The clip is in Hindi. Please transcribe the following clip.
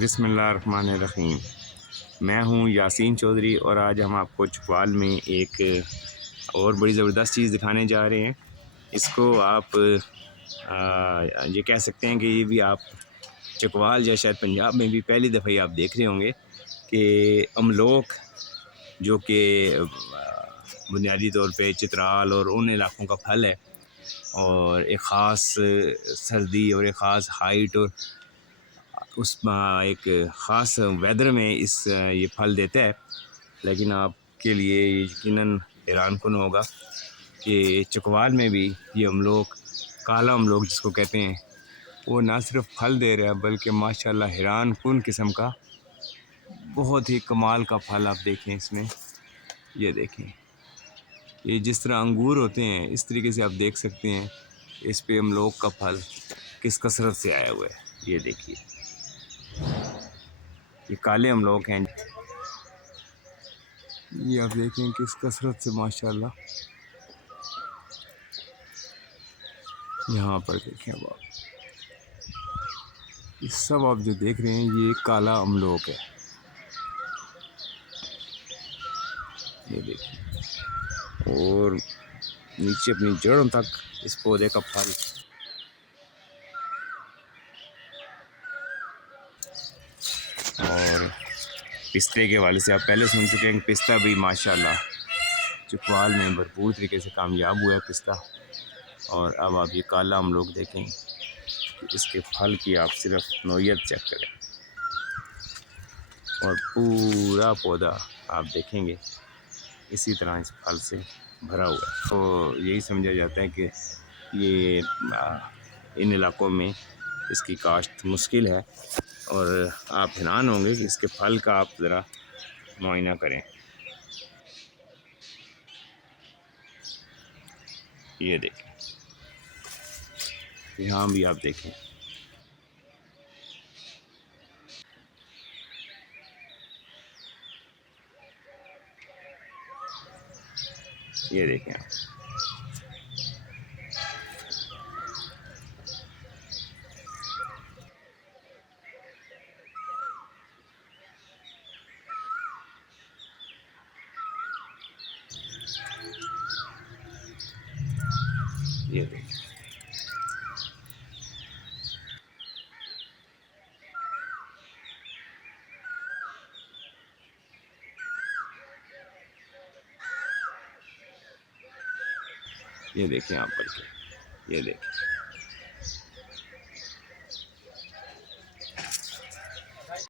बिस्मिल्लाहिर्रहमानिर्रहीम। मैं हूँ यासीन चौधरी और आज हम आपको चकवाल में एक और बड़ी ज़बरदस्त चीज़ दिखाने जा रहे हैं। इसको आप ये कह सकते हैं कि ये भी आप चकवाल या शायद पंजाब में भी पहली दफ़ा ही आप देख रहे होंगे कि अमलोक जो कि बुनियादी तौर पे चित्राल और उन इलाक़ों का फल है और एक ख़ास सर्दी और एक ख़ास हाइट और उस एक ख़ास वेदर में ये फल देता है। लेकिन आपके लिए यकीनन हैरानकुन होगा कि चकवाल में भी ये अमलोक, काला अमलोक जिसको कहते हैं, वो ना सिर्फ फल दे रहा है बल्कि माशाल्लाह हैरानकुन किस्म का बहुत ही कमाल का फल आप देखें इसमें। ये देखें, ये जिस तरह अंगूर होते हैं इस तरीके से आप देख सकते हैं इस पे अमलोक का फल किस कसरत से आया हुआ है। ये देखिए, ये काले अमलोक हैं, ये आप देखें किस कसरत से माशाल्लाह यहाँ पर देखें। अब आप ये सब आप जो देख रहे हैं ये काला अमलोक है। ये देखिए, और नीचे अपनी जड़ों तक इस पौधे का फल और पिस्ते के हवाले से आप पहले सुन चुके हैं कि पिस्ता भी माशाल्लाह चकवाल में भरपूर तरीके से कामयाब हुआ है पिस्ता। और अब आप ये काला अमलोक देखें कि इसके फल की आप सिर्फ नौयत चेक करें और पूरा पौधा आप देखेंगे इसी तरह इस फल से भरा हुआ है। तो यही समझा जाता है कि ये इन इलाक़ों में इसकी काश्त मुश्किल है और आप हैरान होंगे कि इसके फल का आप ज़रा मुआयना करें। ये देखें, यहाँ भी आप देखें, ये देखें आप, ये देखें, ये देखें आप, बल्कि ये देखें।